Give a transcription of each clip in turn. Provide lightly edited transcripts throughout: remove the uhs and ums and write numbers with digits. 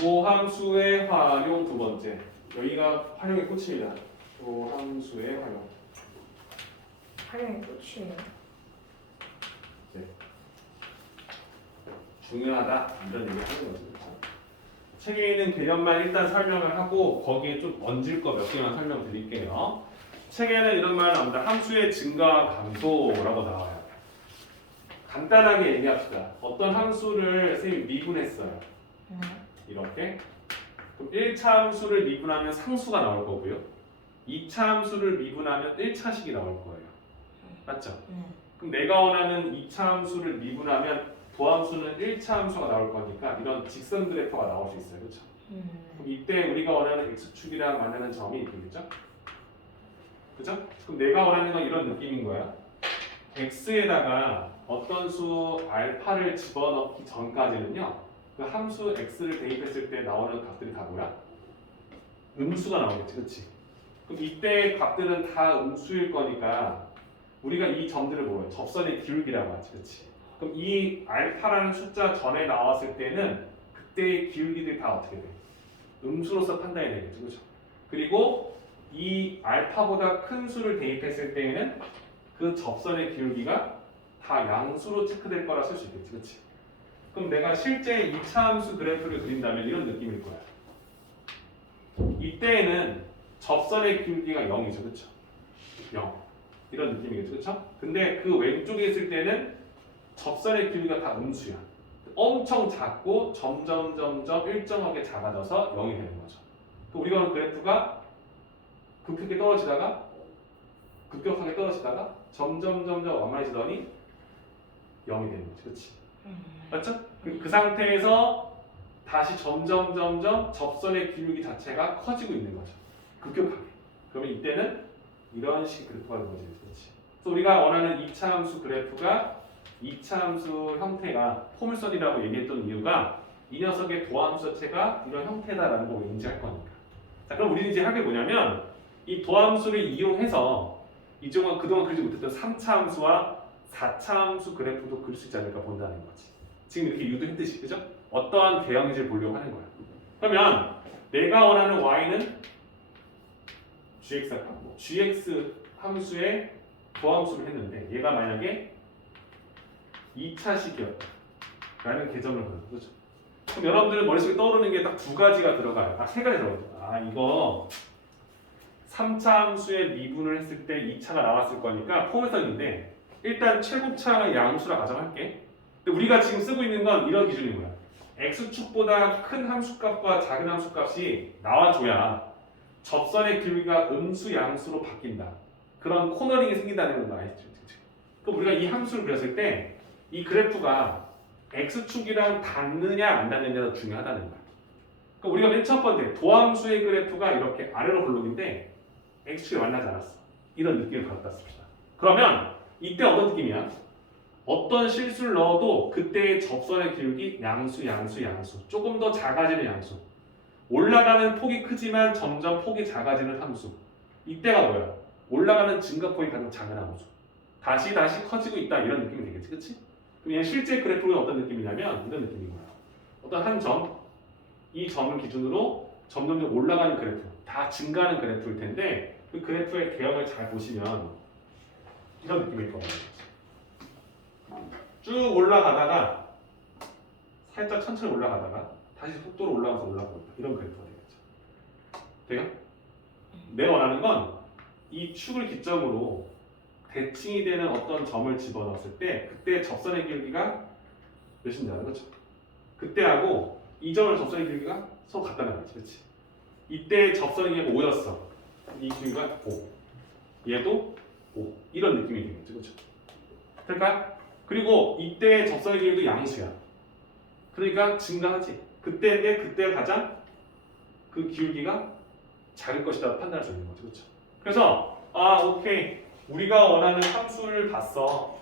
도함수의 활용 두 번째. 여기가 활용의 꽃입니다. 도함수의 활용. 활용의 꽃이에요. 네. 중요하다 이런 얘기 하는 거죠. 그렇죠? 책에 있는 개념만 일단 설명을 하고 거기에 좀 얹을 거 몇 개만 설명드릴게요. 책에는 이런 말 나옵니다. 함수의 증가 감소라고 나와요. 간단하게 얘기합시다. 어떤 함수를 선생님이 미분했어요. 이렇게. 그럼 1차 함수를 미분하면 상수가 나올 거고요. 2차 함수를 미분하면 1차식이 나올 거예요. 맞죠? 그럼 내가 원하는 2차 함수를 미분하면 도함수는 1차 함수가 나올 거니까 이런 직선 그래프가 나올 수 있어요. 그렇죠? 그럼 이때 우리가 원하는 x축이랑 만나는 점이 있겠죠? 그죠? 그럼 내가 원하는 건 이런 느낌인 거야. x에다가 어떤 수 알파를 집어넣기 전까지는요. 그 함수 x를 대입했을 때 나오는 값들이 다 뭐야? 음수가 나오겠지. 그렇지? 그럼 이때 값들은 다 음수일 거니까 우리가 이 점들을 뭐예요? 접선의 기울기라고 하지. 그렇지? 그럼 이 알파라는 숫자 전에 나왔을 때는 그때의 기울기들이 다 어떻게 돼? 음수로서 판단이 되겠죠. 그렇죠? 그리고 이 알파보다 큰 수를 대입했을 때에는 그 접선의 기울기가 다 양수로 체크될 거라 쓸 수 있겠지. 그렇지? 그럼 내가 실제 2차 함수 그래프를 그린다면 이런 느낌일 거야. 이때에는 접선의 기울기가 0이죠. 그렇죠? 0. 이런 느낌이겠죠. 그렇죠? 근데 그 왼쪽에 있을 때는 접선의 기울기가 다 음수야. 엄청 작고 점점 일정하게 작아져서 0이 되는 거죠. 우리가 보는 그래프가 급격하게 떨어지다가 점점 완만해지더니 0이 되는 거죠. 그렇지? 맞죠? 그 상태에서 다시 점점 접선의 기울기 자체가 커지고 있는 거죠. 급격하게. 그러면 이때는 이런 식의 그래프가 되는 거지. 그렇지? 그래서 우리가 원하는 2차 함수 그래프가 2차 함수 형태가 포물선이라고 얘기했던 이유가 이 녀석의 도함수 자체가 이런 형태다라는 걸 인지할 거니까. 자, 그럼 우리는 이제 할 게 뭐냐면 이 도함수를 이용해서 이종은 그동안 그리지 못했던 3차 함수와 4차 함수 그래프도 그릴 수 있지 않을까 본다는 거지. 지금 이렇게 유도했듯이, 그죠? 어떠한 개형인지를 보려고 하는 거야. 그러면 내가 원하는 y는 gx 함수의 도함수를 했는데 얘가 만약에 2차식이었다라는 개념을 보는 거죠. 그럼 여러분들은 머릿속에 떠오르는 게 딱 두 가지가 들어가요. 세 가지 들어가요. 이거 3차 함수의 미분을 했을 때 2차가 나왔을 거니까 포물선인데 일단 최고차의 양수라 가정할게. 근데 우리가 지금 쓰고 있는 건 이런 기준인 거야. x축보다 큰 함수값과 작은 함수값이 나와줘야 접선의 기울기가 음수 양수로 바뀐다. 그런 코너링이 생긴다는 건 알죠? 그럼 우리가 이 함수를 그렸을 때 이 그래프가 x축이랑 닿느냐 안 닿느냐가 중요하다는 거야. 그러니까 우리가 맨 첫 번째 도함수의 그래프가 이렇게 아래로 볼록인데 x축이 만나지 않았어. 이런 느낌을 받았다 씁시다. 그러면 이때 어떤 느낌이야? 어떤 실수를 넣어도 그때의 접선의 기울기 양수 조금 더 작아지는 양수, 올라가는 폭이 크지만 점점 폭이 작아지는 함수. 이때가 뭐야? 올라가는 증가폭이 가장 작은 함수. 다시 커지고 있다 이런 느낌이 되겠지, 그렇지? 그냥 실제 그래프는 어떤 느낌이냐면 이런 느낌인 거야. 어떤 한 점, 이 점을 기준으로 점점 올라가는 그래프, 다 증가하는 그래프일 텐데 그 그래프의 개형을 잘 보시면 이런 느낌일 거예요. 쭉 올라가다가 살짝 천천히 올라가다가 다시 속도로 올라가고 있다. 이런 그래프가 되겠죠. 돼요? 내가 원하는 건 이 축을 기점으로 대칭이 되는 어떤 점을 집어넣었을 때 그때 접선의 기울기가 몇인지 알아? 그렇죠? 그때하고 이 점을 접선의 기울기가 서로 같다는 거지. 그렇지? 이때 접선의 기울기가 5였어. 이 기울기가 5. 얘도 5. 이런 느낌이 되겠죠. 그렇죠? 될까요? 그리고 이때 접선의 기울기도 양수야. 그러니까 증가하지. 그때 가장 그 기울기가 작을 것이다 판단할 수 있는 거죠. 그렇죠? 그래서 오케이. 우리가 원하는 함수를 봤어.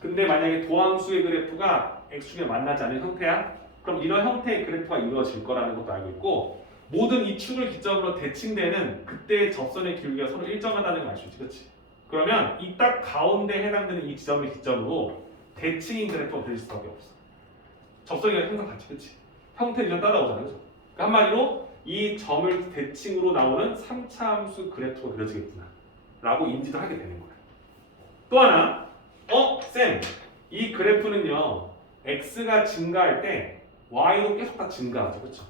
근데 만약에 도함수의 그래프가 x축에 만나지 않는 형태야? 그럼 이런 형태의 그래프가 이루어질 거라는 것도 알고 있고 모든 이 축을 기점으로 대칭되는 그때의 접선의 기울기가 서로 일정하다는 걸 알 수 있지. 그렇지? 그러면 이 딱 가운데 해당되는 이 지점을 기점으로 대칭인 그래프가 그릴 수밖에 없어. 접선이가 항상 같이, 그렇지? 형태 이전 따라오잖아. 그렇죠? 그러니까 한마디로 이 점을 대칭으로 나오는 3차 함수 그래프가 그려지겠구나 라고 인지를 하게 되는 거예요. 또 하나 쌤, 이 그래프는요 x가 증가할 때 y도 계속 다 증가하죠. 그렇죠?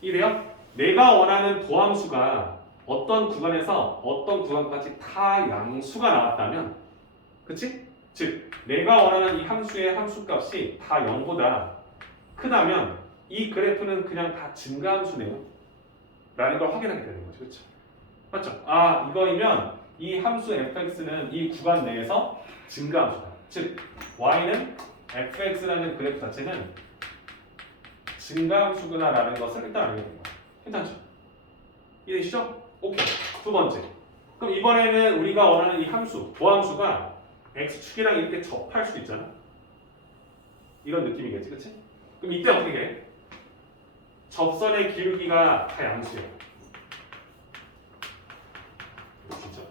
이래요? 내가 원하는 도함수가 어떤 구간에서 어떤 구간까지 다 양수가 나왔다면, 그치? 즉 내가 원하는 이 함수의 함수값이 다 0보다 크다면 이 그래프는 그냥 다 증가함수네요 라는 걸 확인하게 되는 거죠. 그렇죠? 맞죠? 아, 이거이면 이 함수 fx는 이 구간 내에서 증가함수다. 즉 y는 fx라는 그래프 자체는 증가함수구나 라는 것을 일단 알게 됩니다. 괜찮죠? 이해되시죠? 오케이. 두 번째. 그럼 이번에는 우리가 원하는 이 함수, 도함수가 x축이랑 이렇게 접할 수도 있잖아. 이런 느낌이겠지, 그치? 그럼 이때 어떻게 해? 접선의 기울기가 다 양수예요. 진짜?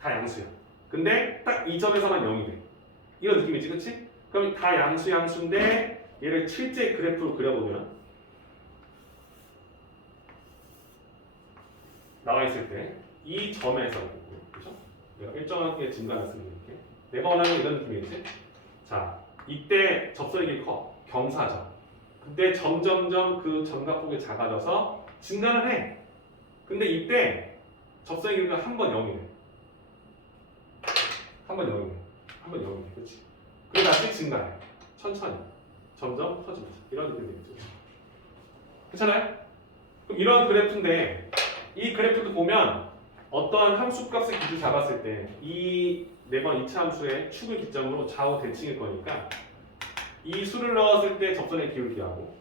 다 양수야. 근데 딱 이 점에서만 0이 돼. 이런 느낌이지, 그치? 그럼 다 양수인데 얘를 실제 그래프로 그려보면 나와 있을 때 이 점에서 그죠? 내가 일정하게 증가했으면 이렇게 내가 원하는 이런 느낌이겠지? 자, 이때 접선의 길이 커. 경사죠. 근데 점점점 그 점각폭이 작아져서 증가를 해. 근데 이때 접선의 길이가 한 번 0이 돼. 한 번 0이 돼. 한 번 0이 돼. 그렇지? 그리고 다시 증가해. 천천히. 점점 커지면서. 이런 느낌이 되겠죠. 괜찮아요? 그럼 이런 그래프인데 이 그래프도 보면 어떠한 함수값을 기준 잡았을 때 이 매번 2차 함수의 축을 기점으로 좌우 대칭일 거니까 이 수를 넣었을 때 접선의 기울기하고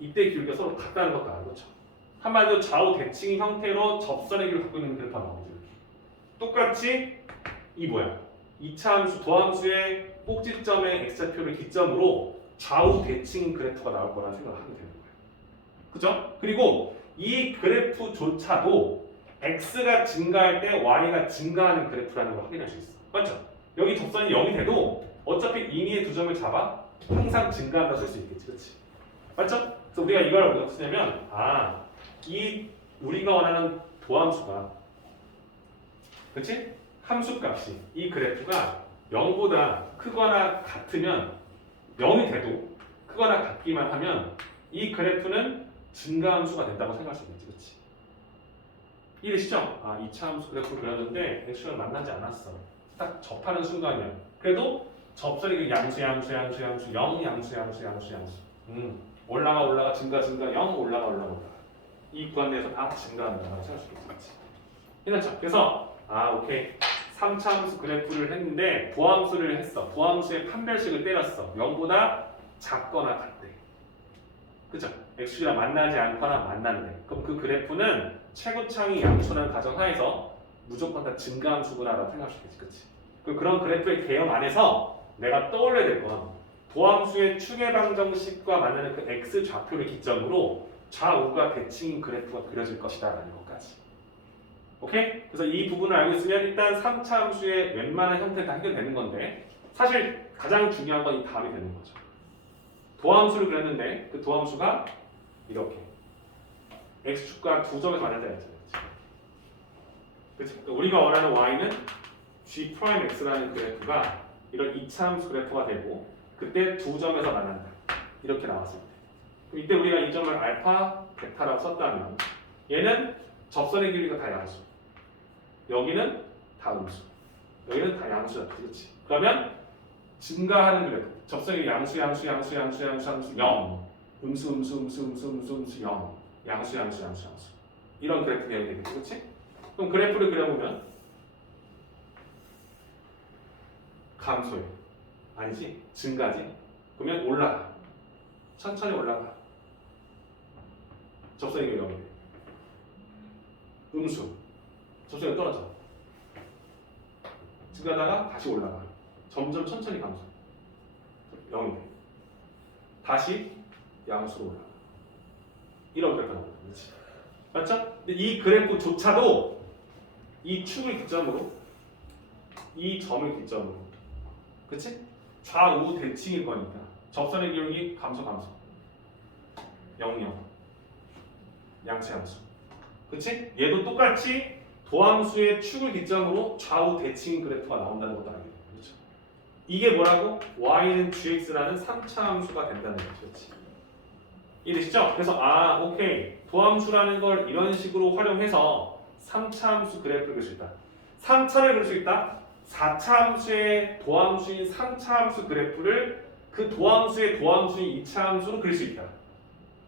이때 기울기가 서로 같다는 것도 알고, 그렇죠? 한마디로 좌우 대칭 형태로 접선의 기울기를 갖고 있는 그래프가 나오죠. 이렇게. 똑같이 이 뭐야? 2차 함수, 도함수의 꼭지점의 x좌표를 기점으로 좌우 대칭 그래프가 나올 거라는 생각을 하게 되는 거예요. 그죠? 그리고 이 그래프조차도 x가 증가할 때 y가 증가하는 그래프라는 걸 확인할 수 있어. 맞죠? 여기 접선이 0이 돼도 어차피 임의의 두 점을 잡아 항상 증가한다 쓸 수 있겠지. 그렇지? 맞죠? 그래서 우리가 이걸 어떻게 쓰냐면 이 우리가 원하는 도함수가, 그렇지? 함수값이 이 그래프가 0보다 크거나 같으면 0이 돼도 크거나 같기만 하면 이 그래프는 증가함수가 된다고 생각할 수 있겠지. 그렇지? 이해되시죠? 2차 함수 그래프를 그렸는데 x를 만나지 않았어. 딱 접하는 순간이야. 그래도 접선이 양수 0 양수. 올라가 증가 0 올라가. 이 구간 내에서 다 증가한다고 생각할 수 있겠지. 괜찮죠? 그래서 오케이. 3차 함수 그래프를 했는데 도함수를 했어. 도함수의 판별식을 때렸어. 0보다 작거나 같대. 그죠? x축이랑 만나지 않거나 만난대. 그럼 그 그래프는 최고창이 양수라는 가정하에서 무조건 다 증가함수구나라고 생각할 수 있겠지. 그치? 그런 그래프의 개념 안에서 내가 떠올려야 될 건 도함수의 축의 방정식과 만나는 그 x 좌표를 기점으로 좌우가 대칭인 그래프가 그려질 것이다 라는 것까지. 오케이? 그래서 이 부분을 알고 있으면 일단 3차 함수의 웬만한 형태는 다 해결되는 건데 사실 가장 중요한 건 이 다음이 되는 거죠. 도함수를 그렸는데 그 도함수가 이렇게 x축과 두 점에서 만날 때가 있잖아요. 그치? 그러니까 우리가 원하는 y는 g'x라는 그래프가 이런 2차 함수 그래프가 되고 그때 두 점에서 만난다. 이렇게 나왔을 때. 그럼 이때 우리가 이 점을 알파, 베타라고 썼다면 얘는 접선의 길이가 다 양수. 여기는 다 음수. 여기는 다 양수야. 그렇지? 그러면 증가하는 그래프. 접선이 양수 0. 음수 0. 양수. 이런 그래프 되어야 되겠지. 그렇지? 그럼 그래프를 그려보면 감소해. 아니지? 증가지? 그러면 올라가. 천천히 올라가. 접선이 길이가 0이 돼. 음수. 접선이 떨어져. 증가하다가 다시 올라가. 점점 천천히 감소. 0이 돼. 다시 양수로 올라가. 이런 그래프가 나옵니다. 그렇지? 맞죠? 근데 이 그래프조차도 이 축을 기점으로 이 점을 기점으로 그치? 좌우 대칭일 거니까 접선의 기울기 감소 0 양체 함수. 그치? 얘도 똑같이 도함수의 축을 기점으로 좌우 대칭 그래프가 나온다는 것도 알게 돼. 그렇죠? 이게 뭐라고? y는 gx라는 3차 함수가 된다는 거죠. 그렇지? 이해되시죠? 그래서 오케이. 도함수라는 걸 이런 식으로 활용해서 3차 함수 그래프를 그릴 수 있다. 3차를 그릴 수 있다. 4차 함수의 도함수인 3차 함수 그래프를 그 도함수의 도함수인 2차 함수로 그릴 수 있다.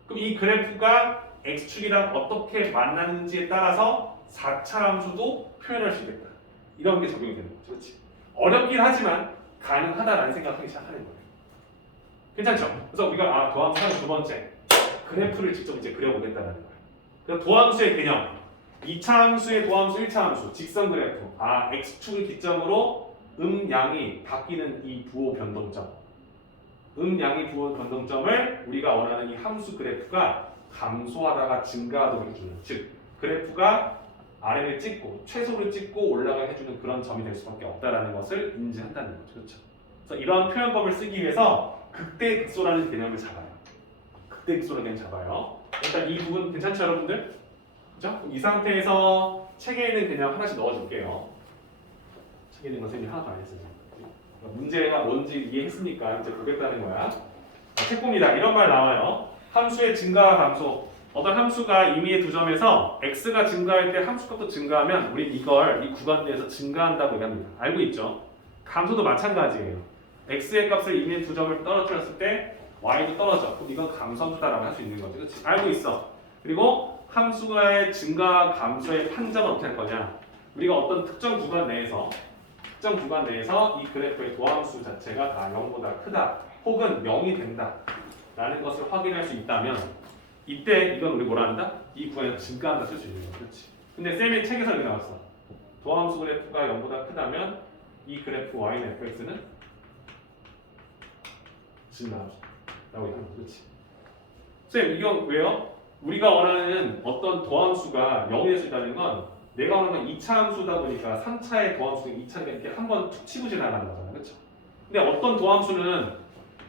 그럼 이 그래프가 x축이랑 어떻게 만나는지에 따라서 4차 함수도 표현할 수 있겠다. 이런 게 적용이 되는 거죠. 그렇지? 어렵긴 하지만 가능하다라는 생각을 시작하는 거예요. 괜찮죠? 그래서 우리가 도함수 하는 두 번째 그래프를 직접 이제 그려보겠다는 거예요. 그래서 도함수의 개념 2차 함수의 도함수 1차 함수 직선 그래프 x축을 기점으로 양이 바뀌는 이 부호 변동점 양의 부호 변동점을 우리가 원하는 이 함수 그래프가 감소하다가 증가하도록 해주는 즉 그래프가 아래를 찍고 최소를 찍고 올라가 해주는 그런 점이 될 수밖에 없다는 것을 인지한다는 거죠. 그렇죠? 그래서 이런 표현법을 쓰기 위해서 극대극소라는 개념을 잡아요. 극대극소라는 개념을 잡아요. 일단 이 부분 괜찮죠 여러분들? 그렇죠? 이 상태에서 책에 있는 개념 하나씩 넣어줄게요. 책에 있는 거 선생님이 하나도 안 했어요. 문제가 뭔지 이해했으니까 이제 보겠다는 거야. 책 봅니다. 이런 말 나와요. 함수의 증가와 감소. 어떤 함수가 임의의 두 점에서 x가 증가할 때 함수값도 증가하면 우리 이걸 이 구간 내에서 증가한다고 얘기합니다. 알고 있죠? 감소도 마찬가지예요. x의 값을 임의의 두 점을 떨어뜨렸을 때 y도 떨어져. 그럼 이건 감소함수다라고 할 수 있는 거지. 그렇지? 알고 있어. 그리고 함수의 증가와 감소의 판정은 어떻게 할 거냐? 우리가 어떤 특정 구간 내에서 이 그래프의 도함수 자체가 다 0보다 크다 혹은 0이 된다 라는 것을 확인할 수 있다면 이때 이건 우리 뭐라 한다? 이 구간에서 증가한다 쓸 수 있는 거야. 그렇지? 근데 쌤의 책에서 이렇게 나왔어. 도함수 그래프가 0보다 크다면 이 그래프 y는 fx는 증가함수 라고 얘기하는 거야. 그렇지? 쌤 이건 왜요? 우리가 원하는 어떤 도함수가 0이 될 수 있다는 건 내가 원하는 2차 함수다 보니까 3차의 도함수가 2차가 이렇게 한번 툭 치고 지나가는 거잖아. 그렇죠? 근데 어떤 도함수는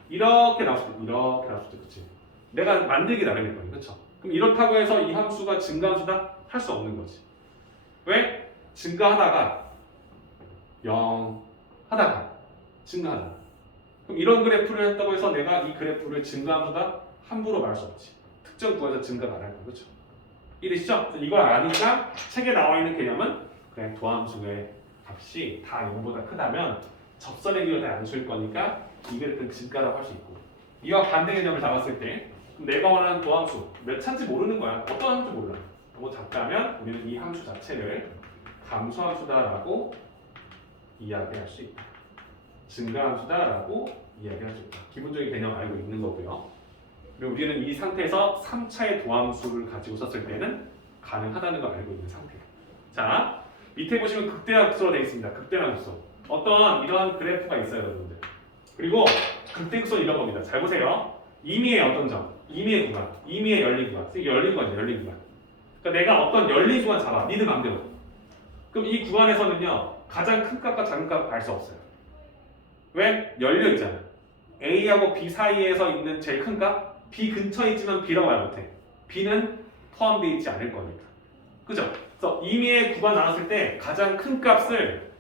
이렇게 나올 수도 있고 이렇게 나올 수도 있고 그렇지? 내가 만들기 나름일 거예요. 그렇죠? 그럼 이렇다고 해서 이 함수가 증가함수다? 할 수 없는 거지. 왜? 증가하다가 0 하다가 증가하다. 그럼 이런 그래프를 했다고 해서 내가 이 그래프를 증가함수다? 함부로 말할 수 없지. 특정 구간에서 증가가 안 할 거예요. 그렇죠? 이해되시죠? 이걸 아니까 책에 나와 있는 개념은 그냥 도함수의 값이 다 0보다 크다면 접선의 기호에 안 줄 거니까 이 그래프는 증가라고 할 수 있고 이와 반대 개념을 잡았을 때 내가 원하는 도함수 몇 차인지 모르는 거야. 어떤 함수인지 몰라. 너무 작다면 우리는 이 함수 자체를 감소함수다라고 이야기할 수 있다. 증가함수다라고 이야기할 수 있다. 기본적인 개념 알고 있는 거고요. 그리고 우리는 이 상태에서 3차의 도함수를 가지고 썼을 때는 가능하다는 걸 알고 있는 상태예요. 자, 밑에 보시면 극대화 극소로 되어 있습니다. 극대화 극소. 어떤 이런 그래프가 있어요, 여러분들. 그리고 극대 극소는 이런 겁니다. 잘 보세요. 임의의 어떤 점, 임의의 구간, 임의의 열린 구간. 이게 열린 구간이죠, 열린 구간. 그러니까 내가 어떤 열린 구간 잡아, 니들 맘대로. 그럼 이 구간에서는요, 가장 큰 값과 작은 값 알 수 없어요. 왜? 열려 있잖아. A하고 B 사이에서 있는 제일 큰 값, B 근처에 있지만 B라고 말 못해. B는 포함되어 있지 않을 거니까. 그죠? 그래서 임의의 구간 나눴을 때 가장 큰 값을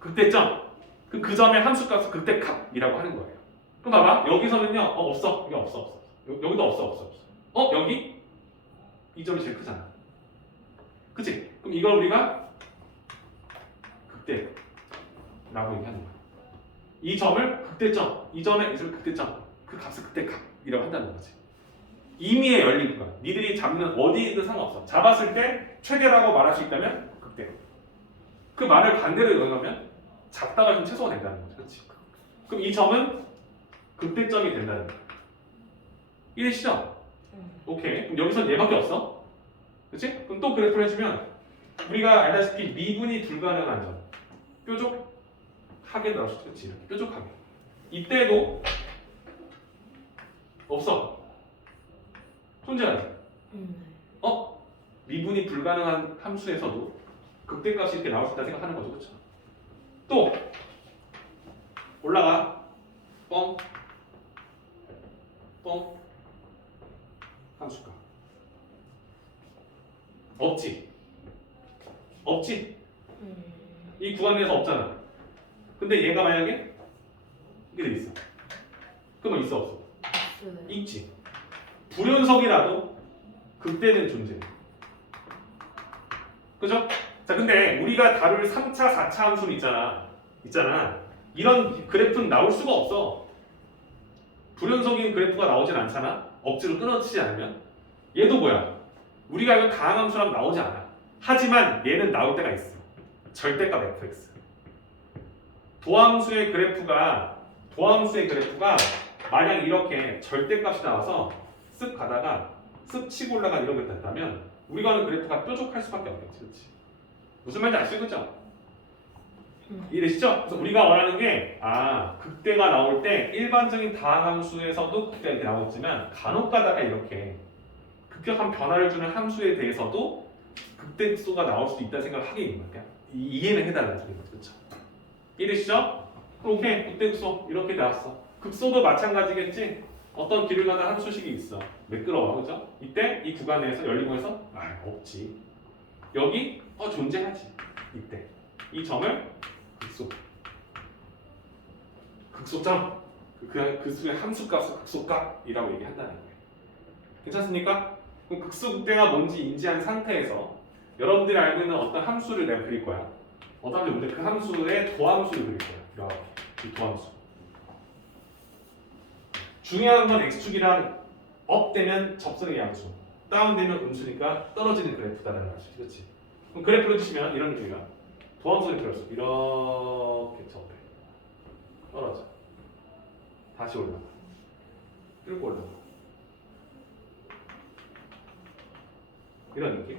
극대점. 그 점의 함수값을 극대값이라고 하는 거예요. 그럼 봐봐. 여기서는요. 없어. 이게 없어. 여기도 없어. 여기? 이 점이 제일 크잖아. 그치? 그럼 이걸 우리가 극대라고 얘기하는 거야. 이 점을 극대점, 이 점을 극대점, 그 값을 극대값이라고 한다는 거지. 임의의 열린 구간, 니들이 잡는 어디든 상관없어. 잡았을 때 최대라고 말할 수 있다면 극대. 그 말을 반대로 연하면 작다가 좀 최소가 된다는 거죠. 그렇지? 그럼 이 점은 극대점이 된다는 거야. 이해되시죠? 오케이. 그럼 여기서 얘밖에 없어. 그렇지? 그럼 또 그래프를 해주면 우리가 알다시피 미분이 불가능한 점, 뾰족하게 나올 수 있지. 이렇게 뾰족하게. 이때도 없어. 존재하지. 미분이 불가능한 함수에서도 극대값이 이렇게 나올 수 있다 생각하는 거죠. 그렇죠? 또 올라가. 뻥. 없지. 없지. 음. 이 구간 내에서 없잖아. 근데 얘가 만약에 이렇게 돼 있어. 그러면 있어 없어? 없어요. 있지. 불연속이라도 극대는 존재. 그죠? 자, 근데 우리가 다룰 3차, 4차 함수는 있잖아. 이런 그래프는 나올 수가 없어. 불연속인 그래프가 나오진 않잖아. 억지로 끊어지지 않으면. 얘도 뭐야? 우리가 알고 다항 함수라면 나오지 않아. 하지만 얘는 나올 때가 있어. 절대값 fx. 도함수의 그래프가 만약 이렇게 절대값이 나와서 쓱 가다가 쓱 치고 올라가 이런 게 됐다면 우리가 하는 그래프가 뾰족할 수밖에 없겠지. 그렇지? 무슨 말인지 아시죠? 그죠? 이해되시죠? 그래서 우리가 원하는 게 극대가 나올 때 일반적인 다항함수에서도 극대가 이렇게 나오지만 간혹 가다가 이렇게 급격한 변화를 주는 함수에 대해서도 극대수가 나올 수도 있다는 생각을 하게 있는 거야. 이해는 해달라는 소리인 거죠. 그렇죠? 이해되시죠? 그럼 오케이, 극대극소 이렇게 나왔어. 극소도 마찬가지겠지? 어떤 길을 가다 함수식이 있어. 매끄러워, 그죠? 이때 이 구간 내에서 열리고에서 없지. 여기 존재하지. 이때 이 점을 극소. 극소점. 그 수의 함수값을 극소값이라고 얘기한다는 거예요. 괜찮습니까? 그럼 극소극대가 뭔지 인지한 상태에서 여러분들이 알고 있는 어떤 함수를 내가 그릴 거야. 어떤 함수, 그 함수의 도함수를 그릴 거야. 이렇게 이 도함수. 중요한 건 x축이랑 업 되면 접선의 양수, 다운 되면 음수니까 떨어지는 그래프다라는 말이지. 그렇지? 그럼 그래프를 주시면 이런 느낌이야. 도함수를 그렸어. 이렇게 접해. 떨어져. 다시 올라가. 끌고 올라가. 이런 느낌.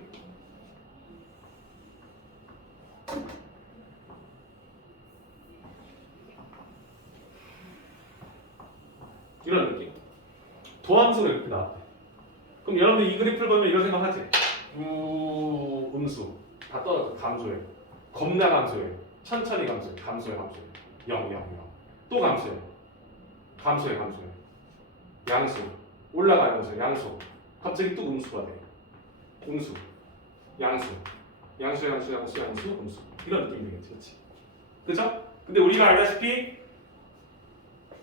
이런 느낌. 도함수가 이렇게 나왔대. 그럼 여러분들 이 그래프를 보면 이런 생각하지? 음수 다 떨어져. 감소해. 겁나 감소해. 천천히 감소해. 감소해. 0. 또 감소해. 감소해. 양수. 올라가면서 양수. 갑자기 또 음수가 돼. 음수. 양수. 음수. 이런 느낌이 되겠지. 그렇지? 그죠? 근데 우리가 알다시피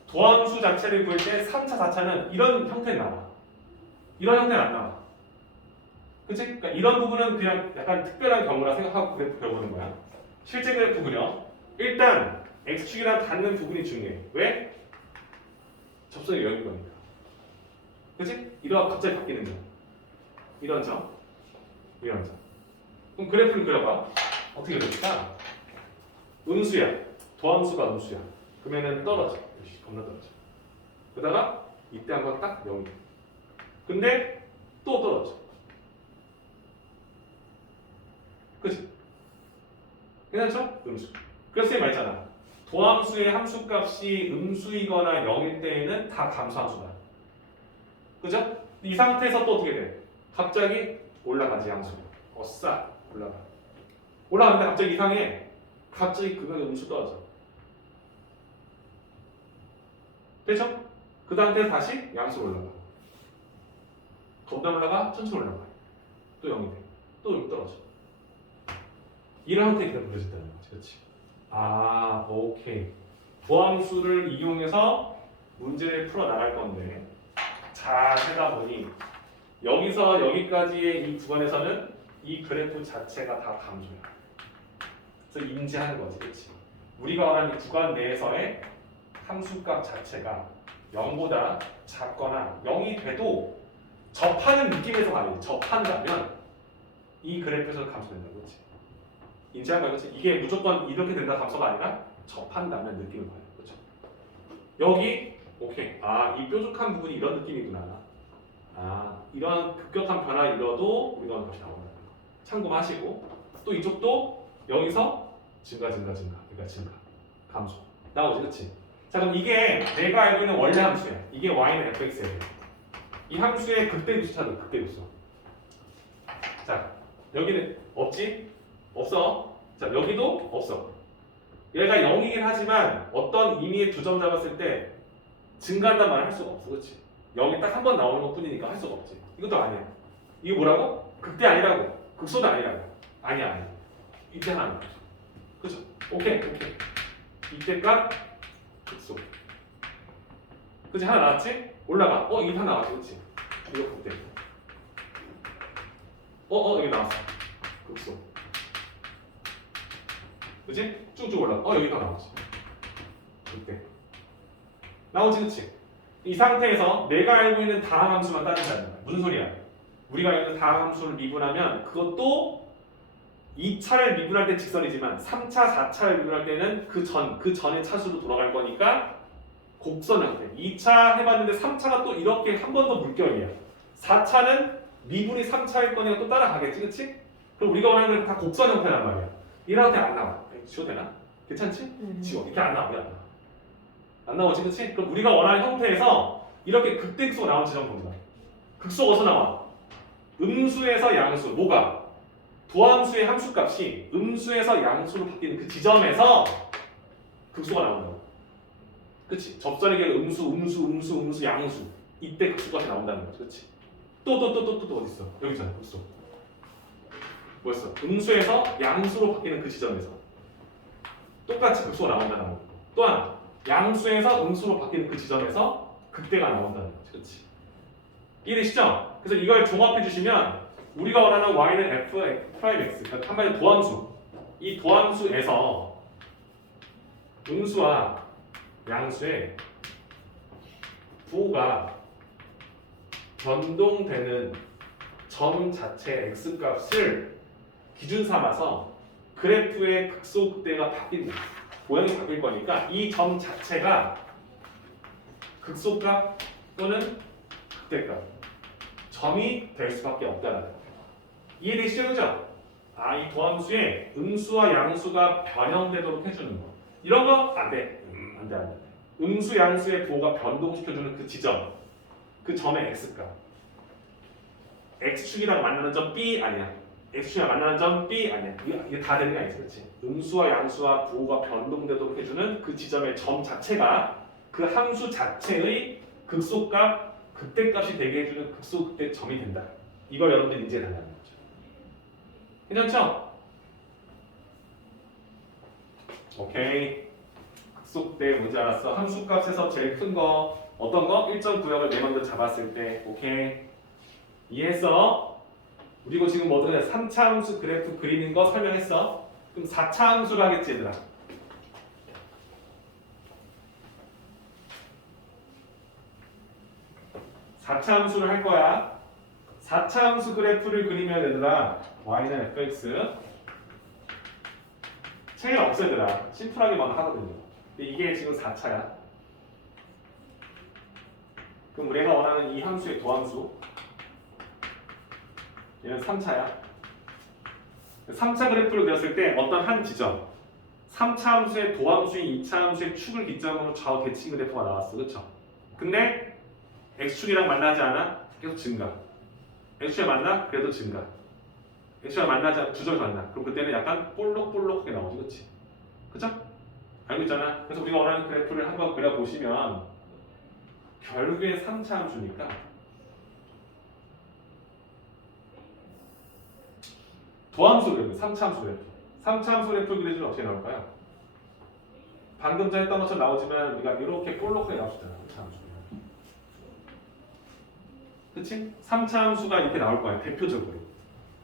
도함수 자체를 구할 때 3차, 4차는 이런 형태는 나와. 이런 형태는 안 나와. 그치? 그러니까 이런 부분은 그냥 약간 특별한 경우라 생각하고 그래프 그려보는 거야. 실제 그래프 그려. 일단 x축이랑 닿는 부분이 중요해. 왜? 접선이 여긴 거니까. 그치? 이러고 갑자기 바뀌는 점. 이런 점. 그럼 그래프를 그려봐. 어떻게 그릴까? 음수야. 도함수가 음수야. 그러면은 떨어져. 겁나 떨어져. 그러다가 이때 한번 딱 0이 돼. 근데 또 떨어져. 그치? 괜찮죠? 음수. 그래서 쌤 말했잖아. 도함수의 함수값이 음수이거나 0일 때에는 다 감수함수다. 그죠? 이 상태에서 또 어떻게 돼? 갑자기 올라가지 양수. 싹 올라가. 올라가는데 갑자기 이상해. 갑자기 그거 음수 떨어져. 됐죠? 그 상태에서 다시 양수로 올라가. 겁나 올라가, 천천히 올라가. 또 0이 돼. 또 여기 떨어져. 이런 형태의 그래프 그려졌다는 거지. 그렇지? 오케이. 도함수를 이용해서 문제를 풀어 나갈 건데 잘 하다 보니 여기서 여기까지의 이 구간에서는 이 그래프 자체가 다 감소야. 그래서 인지하는 거지. 그렇지? 우리가 원하는 이 구간 내에서의 함수값 자체가 0보다 작거나 0이 돼도 접하는 느낌에서 가야 돼. 접한다면 이 그래프에서 감소된다고. 그렇지? 인지한 거야. 그렇지? 이게 무조건 이렇게 된다 감소가 아니라 접한다면 느낌을 봐야 돼. 그렇죠? 여기 오케이. 이 뾰족한 부분이 이런 느낌이구나. 이런 급격한 변화 이뤄도 우리가 하는 것이 나온다는 거. 참고하시고 또 이쪽도 여기서 증가. 그러니까 증가. 감소. 나오지, 그렇지? 자, 그럼 이게 내가 알고 있는 원래 함수야. 이게 y는 fx예요. 이 함수의 극대급수 찾아. 극대급수. 자, 여기는 없지? 없어. 자, 여기도 없어. 얘가 0이긴 하지만 어떤 의미의 두 점 잡았을 때 증가한다는 말을 할 수가 없어. 그렇지? 0이 딱 한 번 나오는 것 뿐이니까 할 수가 없지. 이것도 아니야. 이게 뭐라고? 극대 아니라고. 극소도 아니라고. 아니야. 이때 하나 나왔어. 그죠? 오케이. 이때 값 극소. 그치? 하나 나왔지? 올라가. 이게 하나 나왔지, 그치? 이거 극대. 여기 나왔어. 극소. 그치? 쭉쭉 올라가. 여기 하나 나왔지. 극대. 나오지, 그치? 이 상태에서 내가 알고 있는 다항 함수만 따진다는 거야. 무슨 소리야? 우리가 알고 있는 다항 함수를 미분하면 그것도 2차를 미분할 때 직선이지만 3차, 4차를 미분할 때는 그 전의 차수로 돌아갈 거니까 곡선 형태. 2차 해봤는데 3차가 또 이렇게 한 번 더 물결이야. 4차는 미분이 3차일 거니까 또 따라가겠지, 그치? 그럼 우리가 원하는 건 다 곡선 형태란 말이야. 이런 형태 안 나와. 지워도 되나? 괜찮지? 지워. 이렇게 안 나와. 안 나오지, 그치? 그럼 우리가 원하는 형태에서 이렇게 극대극소가 나온 지점 봅니다. 극소가 어디서 나와? 음수에서 양수. 뭐가? 도함수의 함수값이 음수에서 양수로 바뀌는 그 지점에서 극소가 나온다고. 그치? 접선의 개를 음수, 양수. 이때 극소값이 나온다는 거지, 그치? 또 어디 있어? 여기 있잖아, 극소. 뭐였어? 음수에서 양수로 바뀌는 그 지점에서 똑같이 극소가 나온다는 거. 또 하나, 양수에서 음수로 바뀌는 그 지점에서 극대가 나온다는 거지, 그치? 이해되시죠? 그래서 이걸 종합해 주시면 우리가 원하는 y는 f'(x), 그러니까 한마디로 도함수. 이 도함수에서 음수와 양수의 부호가 변동되는 점 자체 x값을 기준 삼아서 그래프의 극소 극대가 바뀐다. 모양이 바뀔 거니까 이 점 자체가 극소값 또는 극대값 점이 될 수밖에 없다는 거예요. 이해되시죠? 그죠? 이 도함수에 음수와 양수가 변형되도록 해주는 거. 이런 거 안 돼. 안 돼. 음수, 양수의 부호가 변동시켜주는 그 지점. 그 점의 x값. x축이랑 만나는 점 B 아니야. x축이랑 만나는 점 B 아니야. 이게 다 되는 게 아니지, 그렇지? 음수와 양수와 부호가 변동되도록 해주는 그 지점의 점 자체가 그 함수 자체의 극소값, 극대값이 되게 해주는 극소, 극대 점이 된다. 이걸 여러분들 인지해 달라는 거죠. 괜찮죠? 오케이. 극소, 극대 뭔지 알았어? 함수값에서 제일 큰 거 어떤 거? 1.9역을 내 맘대로 잡았을 때. 오케이. 이해했어? 그리고 지금 뭐 어떻게 3차 함수 그래프 그리는 거 설명했어? 그럼 4차 함수를 하겠지, 얘들아. 4차 함수를 할 거야. 4차 함수 그래프를 그리면 얘들아 y는 fx 책을 없애더라. 심플하게만 하거든요. 근데 이게 지금 4차야. 그럼 우리가 원하는 이 함수의 도함수 얘는 3차야. 3차 그래프를 그렸을 때 어떤 한 지점 3차 함수의 도함수인 2차 함수의 축을 기점으로 좌우 대칭 그래프가 나왔어. 그쵸? 근데 x축이랑 만나지 않아? 계속 증가. x축이 만나? 그래도 증가. x축이 만나지 않아? 두 점이 만나. 그럼 그때는 약간 볼록볼록하게 나오지. 그치? 그쵸? 알고 있잖아? 그래서 우리가 원하는 그래프를 한번 그려보시면 결국에 3차 함수니까 도함수 그래프, 3차 함수 그래프. 3차 함수 그래프 그려주면 어떻게 나올까요? 방금 전에 했던 것처럼 나오지만 우리가 이렇게 볼록하게 나올 수 있잖아. 3차 함수. 그치? 3차 함수가 이렇게 나올 거야. 대표적으로.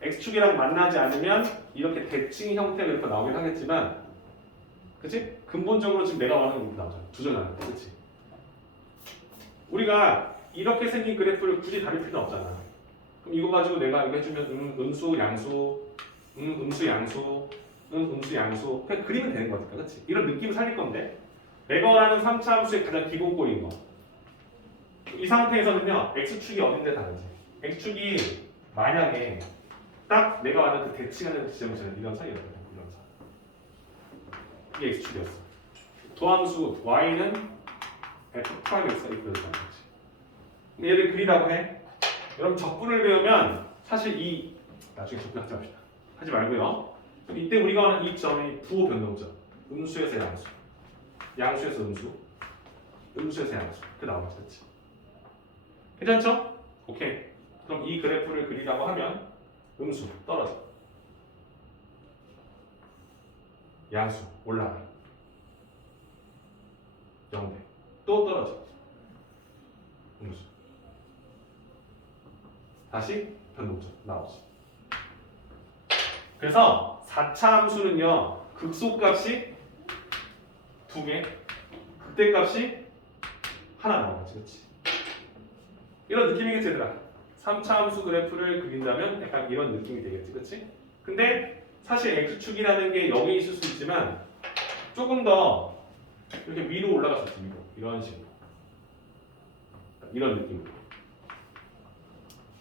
x축이랑 만나지 않으면 이렇게 대칭 형태가 이렇게 나오긴 하겠지만 그치? 근본적으로 지금 내가 원하는 게 이렇게 나오잖아. 두 점 나올 때. 그치? 우리가 이렇게 생긴 그래프를 굳이 다룰 필요는 없잖아. 그럼 이거 가지고 내가 이거 해주면 음수, 양수, 음수, 양수, 음수, 양수 그냥 그리면 되는 거니까. 그치? 이런 느낌을 살릴 건데 내가 원하는 3차 함수의 가장 기본꼴인 거. 이 상태에서는요, x축이 어딘데 다른지. x축이 만약에 딱 내가 원하는 그 대칭하는 지점에서는 이런 선이었거든. 이런 선. 이게 x축이었어. 도함수 y는 f'x가 이렇게 되는 거지. 얘를 그리라고 해. 여러분 적분을 배우면 사실 이 나중에 적분하지 맙시다. 하지 말고요. 이때 우리가 원하는 이 점이 부호 변동점. 음수에서 양수. 양수에서 음수. 음수에서 양수. 그 나오겠지. 그치? 괜찮죠? 오케이. 그럼 이 그래프를 그리라고 하면 음수 떨어져. 양수 올라가 0대 또 떨어져 음수 다시 변동점 나오지. 그래서 4차 함수는요 극소값이 2개 극대값이 하나 나오는 거지. 그치? 이런 느낌이겠지 얘들아. 3차 함수 그래프를 그린다면 약간 이런 느낌이 되겠지. 그치? 근데 사실 x축이라는 게 여기 있을 수 있지만 조금 더 이렇게 위로 올라갈 수 있지. 위로. 이런 식으로 이런 느낌으로.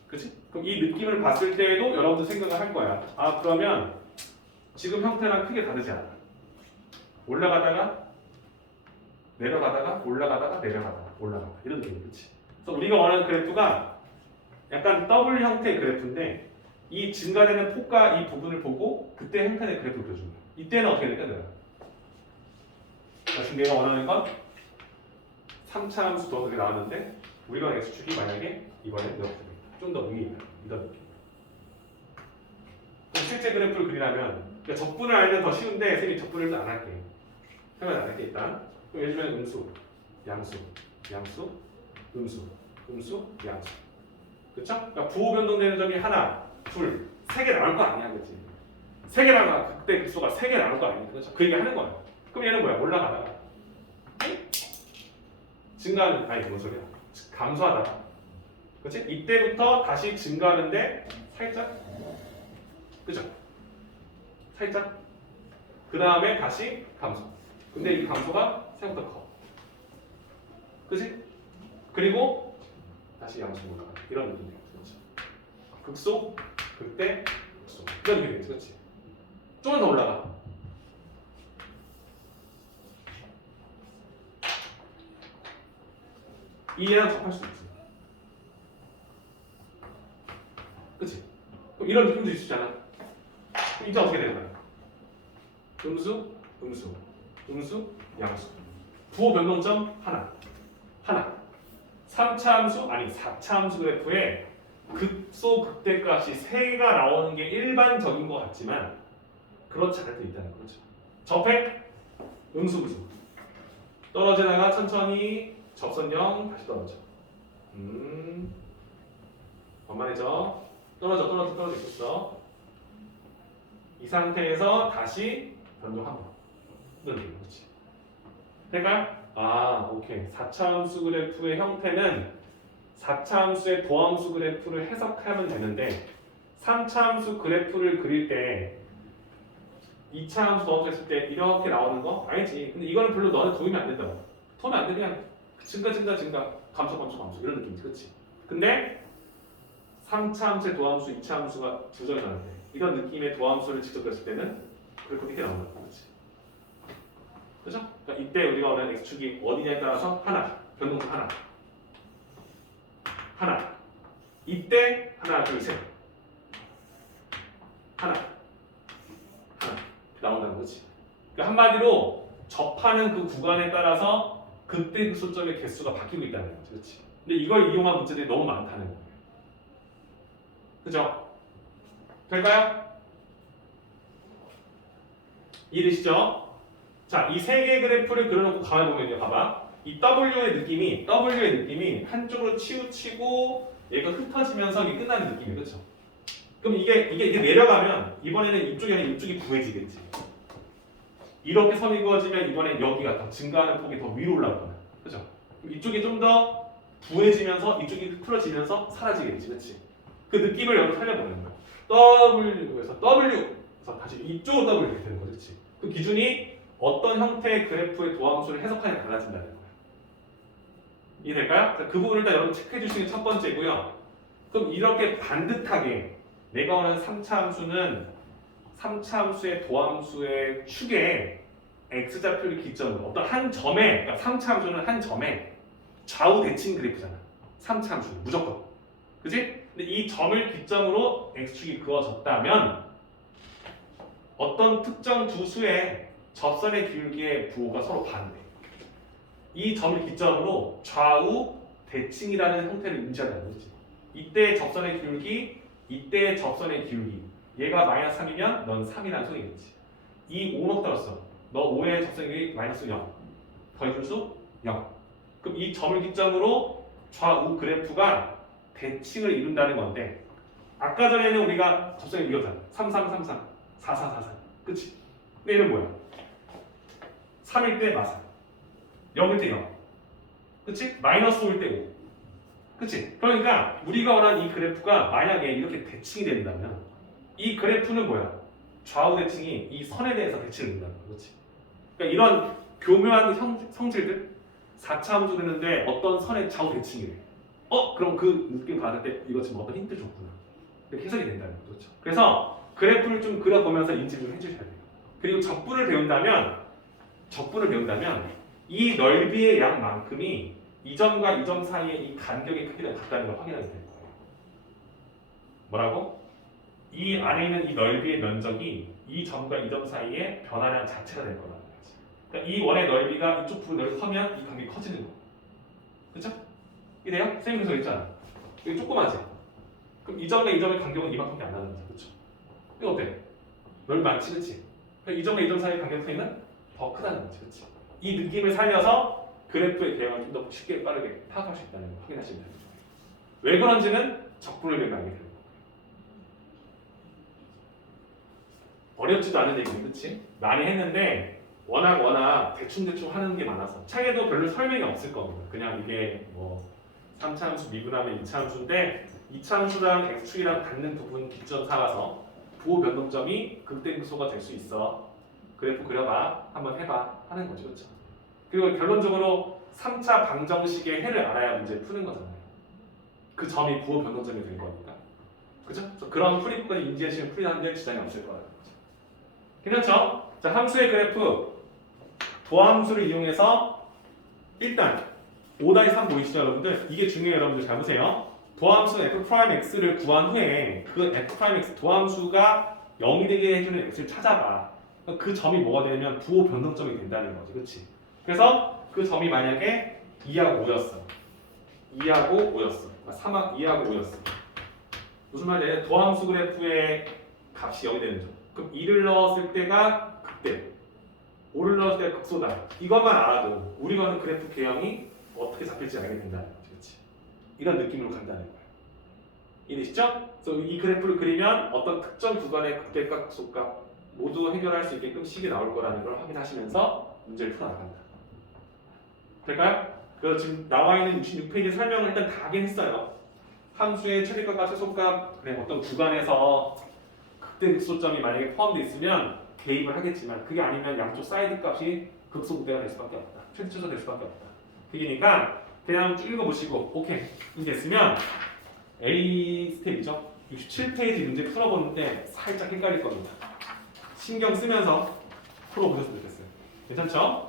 그치? 그럼 이 느낌을 봤을 때에도 여러분들 생각을 할 거야. 아 그러면 지금 형태랑 크게 다르지 않아. 올라가다가 내려가다가 올라가다가 내려가다가 올라가다가 이런 느낌. 그치? 그래서 우리가 원하는 그래프가 약간 W 형태의 그래프인데 이 증가되는 폭과 이 부분을 보고 그때 형태의 그래프를 그려주는 거야. 이때는 어떻게 될까? 내가 지금 내가 원하는 건 3차 함수 도형이 나왔는데 우리가 x축이 만약에 이번에 이렇게 됩니다. 좀 더 위에 있는 이런 느낌. 그럼 실제 그래프를 그리려면 그러니까 적분을 알면 더 쉬운데 선생님이 적분을 안 할게. 설명 안 할게 일단. 그럼 예를 들면 음수, 양수, 양수, 음수, 음수, 양수. 그쵸? 그러니까 부호 변동되는 점이 하나, 둘, 세 개 나올 거 아니야, 그렇지? 세 개랑 그때 극소가 세 개 나올 거 아니야, 그렇죠? 그 얘기 하는 거야. 그럼 얘는 뭐야? 올라가다가 증가하는 아니 뭔 소리야? 감소하다가, 그렇지? 이때부터 다시 증가하는데 살짝, 그죠? 살짝. 그 다음에 다시 감소. 근데 이 감소가 생각보다 커, 그렇지? 그리고 다시 양수 올라가. 이런 느낌이에요. 그렇지? 극소, 극대, 극소. 이런 느낌이에요. 그렇지? 조금 더 올라가. 이해랑 접할 수 있지. 그렇지? 그럼 이런 느낌도 있으잖아. 그럼 이제 어떻게 되는 거야? 음수, 음수, 음수, 양수. 부호 변동점 하나, 하나. 3차 함수 아니 4차 함수 그래프에 극소 극대값이 3개가 나오는 게 일반적인 것 같지만 그렇지 않을 때 있다는 거죠. 접해 음수 음수 떨어지다가 천천히 접선형 다시 떨어져. 원만해져. 떨어져 있었어. 이 상태에서 다시 변동 한 번. 이런 느낌. 그렇지. 그러니까 오케이. 4차 함수 그래프의 형태는 4차 함수의 도함수 그래프를 해석하면 되는데 3차 함수 그래프를 그릴 때 2차 함수 도함수 했을 때 이렇게 나오는 거 아니지. 근데 이거는 별로 너한테 도움이 안 된다고. 도움이 안 돼. 그냥 증가 감소 이런 느낌이지. 그렇지? 근데 3차 함수의 도함수, 2차 함수가 두 점이 나는데 이런 느낌의 도함수를 직접 그렸을 때는 그래프 이렇게 나온다. 그렇지? 그죠? 그러니까 이때 우리가 원하는 x축이 어디냐에 따라서 하나, 변동점 하나, 하나. 이때 하나, 둘, 셋, 하나, 하나 나온다는 거지. 그러니까 한마디로 접하는 그 구간에 따라서 그때 그 소점의 개수가 바뀌고 있다는 거지, 그렇지? 근데 이걸 이용한 문제들이 너무 많다는 거예요. 그죠? 될까요? 이해되시죠? 자, 이 세 개의 그래프를 그려놓고 가만히 보면요, 봐봐. 이 W의 느낌이 한쪽으로 치우치고 얘가 흩어지면서 이게 끝나는 느낌이에요, 그렇죠? 그럼 이게 내려가면 이번에는 이쪽이 아니라 이쪽이 부해지겠지. 이렇게 선이 그어지면 이번엔 여기가 더 증가하는 폭이 더 위로 올라가거나, 그렇죠? 이쪽이 좀 더 부해지면서 이쪽이 풀어지면서 사라지겠지, 그렇지? 그 느낌을 여기 살려보는 거야. W에서 W에서 다시 이쪽으로 W 이렇게 되는 거지, 그렇지? 그 기준이 어떤 형태의 그래프의 도함수를 해석하느냐에 달라진다는 거야. 이해될까요? 그 부분을 일단 여러분 체크해 주시는 게 첫 번째고요. 그럼 이렇게 반듯하게 내가 원하는 3차 함수는 3차 함수의 도함수의 축에 x좌표를 기점으로 어떤 한 점에, 그러니까 3차 함수는 한 점에 좌우 대칭 그래프잖아. 3차 함수는 무조건. 그지? 근데 이 점을 기점으로 x축이 그어졌다면 어떤 특정 두 수의 접선의 기울기의 부호가 서로 반대. 이 점을 기점으로 좌우 대칭이라는 형태를 유지한다는 거지. 이때 접선의 기울기, 이때 접선의 기울기. 얘가 마이너스 3이면 넌 3이라는 소리겠지. 이 5억 떨었어. 너 5의 접속력이 마이너스 0. 더해줄 수 0. 그럼 이 점을 기점으로 좌우 그래프가 대칭을 이룬다는 건데 아까 전에는 우리가 접속력 이거잖아. 3333, 4444. 그치? 근데 얘는 뭐야? 3일 때 마사. 0일 때 0. 그치? 마이너스 5일 때 5. 그치? 그러니까 우리가 원하는 이 그래프가 만약에 이렇게 대칭이 된다면 이 그래프는 뭐야? 좌우 대칭이 이 선에 대해서 대칭을 된다는 거야. 그치? 그러니까 이런 교묘한 성질들 4차 함수 되는데 어떤 선의 좌우 대칭이래. 그럼 그 느낌 받을 때 이거 지금 어떤 힌트 줬구나. 이렇게 해석이 된다는 거죠. 그렇죠? 그래서 그래프를 좀 그려보면서 인지 좀 해주셔야 돼요. 그리고 적분을 배운다면 이 넓이의 양만큼이 이 점과 이 점 사이의 이 간격의 크기가 같다는 걸 확인하게 될 거예요. 뭐라고? 이 안에 있는 이 넓이의 면적이 이 점과 이 점 사이의 변화량 자체가 될 거라는 거지. 그러니까 이 원의 넓이가 이쪽 부분 넓이 커면 이 간격이 커지는 거. 그렇죠? 이래요? 선생님 그래서 있잖아. 여기 조그마지? 그럼 이 점과 이 점의 간격은 이만큼밖에 안 나는 거죠. 그렇죠? 이거 어때? 넓이 많지, 그렇지? 이 점과 이 점 사이의 간격 차이는 더 크다는 거지, 그렇지? 이 느낌을 살려서 그래프의 대응을 좀 더 쉽게 빠르게 파악할 수 있다는 걸 확인하시면 됩니다. 왜 그런지는 적분을 배우면 알게 됩니다. 어렵지도 않은 얘기는 그렇지? 많이 했는데 워낙 대충 하는 게 많아서 책에도 별로 설명이 없을 겁니다. 그냥 이게 뭐 3차 함수 미분하면 2차 함수인데 2차 함수랑 x축이랑 닿는 부분 기점 삼아서 부호 변동점이 극대극소가 될 수 있어. 그래프 그려봐. 한번 해봐. 하는 거죠. 그렇죠? 그리고 결론적으로 3차 방정식의 해를 알아야 문제를 푸는 거잖아요. 그 점이 부호 변동점이 될 거니까. 그죠? 그래서 그런 풀이법까지 인지하시면 풀이하는 데 지장이 없을 거라는 거죠. 괜찮죠? 자, 함수의 그래프 도함수를 이용해서 일단 5-3 보이시죠 여러분들? 이게 중요해요. 여러분들 잘 보세요. 도함수 f'x를 구한 후에 그 f'x 도함수가 0이 되게 해주는 x를 찾아봐. 그 점이 뭐가 되냐면 부호 변동점이 된다는 거지. 그렇지? 그래서 그 점이 만약에 2하고 5였어. 2하고 5였어. 2하고 5였어. 무슨 말이야? 도함수 그래프의 값이 0이 되는 점. 그럼 2를 넣었을 때가 극대, 5를 넣었을 때가 극소다. 이것만 알아도 우리가 하는 그래프 개형이 어떻게 잡힐지 알게 된다는 거지. 그렇지? 이런 느낌으로 간다는 거야. 이해되시죠? 그래서 이 그래프를 그리면 어떤 특정 구간의 극대값, 극소값 모두 해결할 수 있게끔 식이 나올 거라는 걸 확인하시면서 문제를 풀어나간다. 될까요? 그래서 지금 나와 있는 66페이지 설명을 일단 다 하긴 했어요. 함수의 최대값과 최소값, 그래 어떤 구간에서 극대극소점이 만약에 포함되어 있으면 개입을 하겠지만 그게 아니면 양쪽 사이드 값이 극소 극대가 될 수밖에 없다. 최대 최소 될 수밖에 없다. 그러니까 그냥 쭉 읽어보시고 오케이 이제 됐으면 A 스텝이죠. 67페이지 문제 풀어보는데 살짝 헷갈릴 겁니다. 신경 쓰면서 풀어보셨으면 좋겠어요. 괜찮죠?